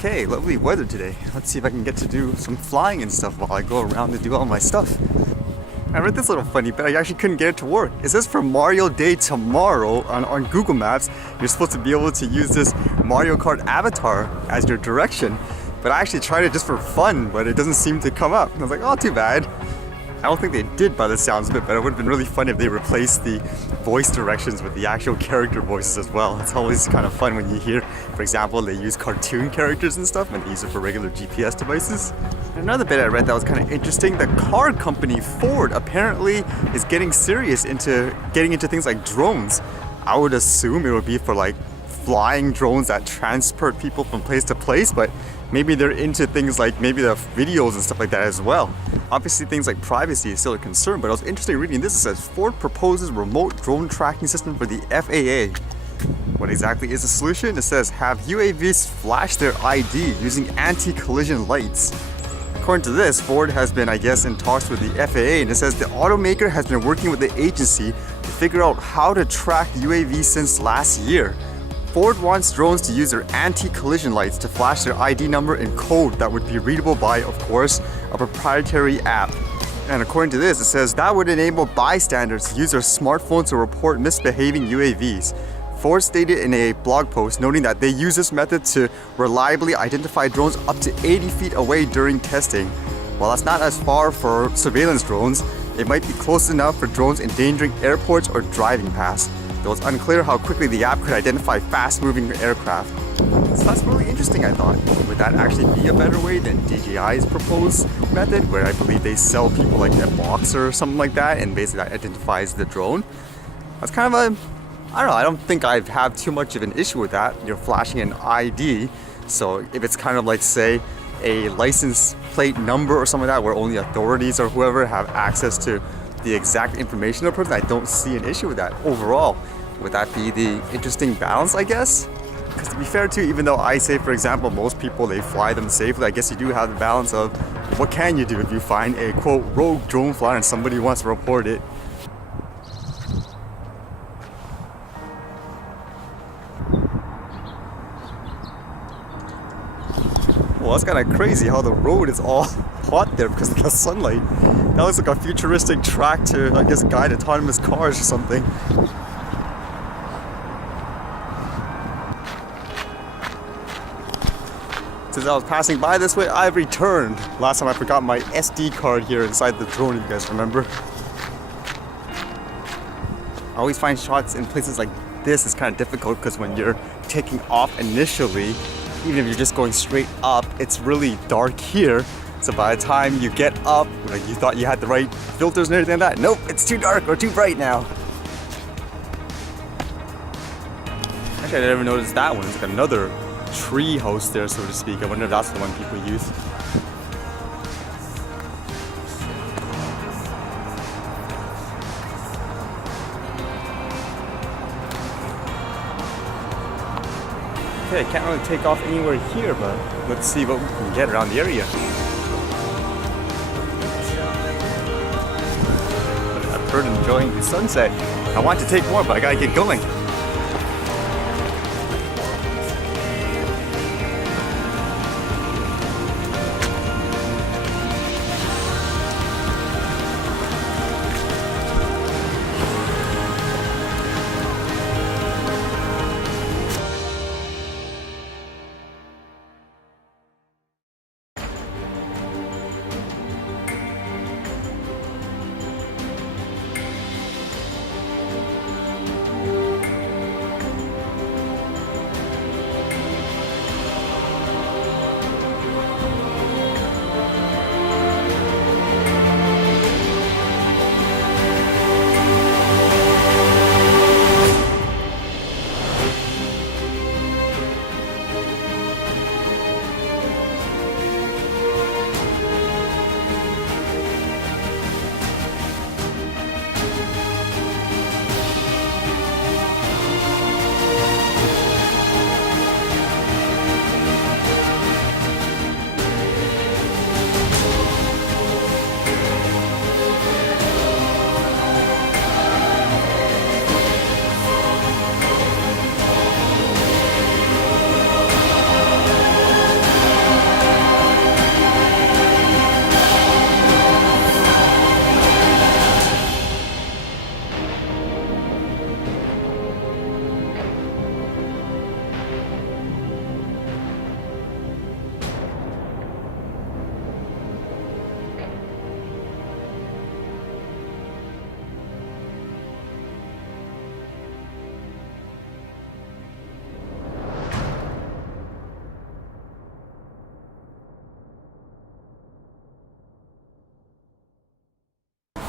Okay, lovely weather today. Let's see if I can get to do some flying and stuff while I go around and do all my stuff. I read this little funny bit. I actually couldn't get it to work. It says for Mario Day tomorrow on Google Maps, you're supposed to be able to use this Mario Kart avatar as your direction. But I actually tried it just for fun, but it doesn't seem to come up. I was like, oh, too bad. I don't think they did by the sounds of it, but it would have been really fun if they replaced the voice directions with the actual character voices as well. It's always kind of fun when you hear, for example, they use cartoon characters and stuff when they use it for regular GPS devices. Another bit I read that was kind of interesting, the car company Ford apparently is getting serious into getting into things like drones. I would assume it would be for like flying drones that transport people from place to place, but maybe they're into things like maybe the videos and stuff like that as well. Obviously things like privacy is still a concern, but I was interested in reading this. It says Ford proposes remote drone tracking system for the FAA. What exactly is the solution? It says have UAVs flash their ID using anti-collision lights. According to this, Ford has been, I guess, in talks with the FAA, and it says the automaker has been working with the agency to figure out how to track UAVs since last year. Ford wants drones to use their anti-collision lights to flash their ID number in code that would be readable by, of course, a proprietary app. And according to this, it says that would enable bystanders to use their smartphones to report misbehaving UAVs. Ford stated in a blog post noting that they use this method to reliably identify drones up to 80 feet away during testing. While that's not as far for surveillance drones, it might be close enough for drones endangering airports or driving past. Though it's unclear how quickly the app could identify fast-moving aircraft. So that's really interesting, I thought. Would that actually be a better way than DJI's proposed method, where I believe they sell people like a box or something like that, and basically that identifies the drone? That's kind of I don't know, I don't think I have too much of an issue with that. You're flashing an ID, so if it's kind of like, say, a license plate number or something like that, where only authorities or whoever have access to the exact information of the person, I don't see an issue with that overall. Would that be the interesting balance, I guess? Because to be fair too, even though I say, for example, most people, they fly them safely, I guess you do have the balance of what can you do if you find a, quote, rogue drone flyer and somebody wants to report it. Well, that's kind of crazy how the road is all hot there because of the sunlight. That looks like a futuristic track to, I guess, guide autonomous cars or something. Since I was passing by this way, I've returned. Last time I forgot my SD card here inside the drone, if you guys remember. I always find shots in places like this is kind of difficult because when you're taking off initially, even if you're just going straight up, it's really dark here. So by the time you get up, like you thought you had the right filters and everything like that, nope, it's too dark or too bright now. Actually, I never noticed that one. It's like another tree house there, so to speak. I wonder if that's the one people use. Okay, I can't really take off anywhere here, but let's see what we can get around the area. I've heard enjoying the sunset. I want to take more, but I gotta get going.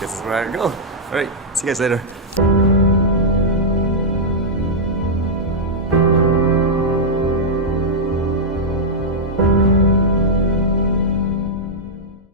this is where I go. Alright, see you guys later.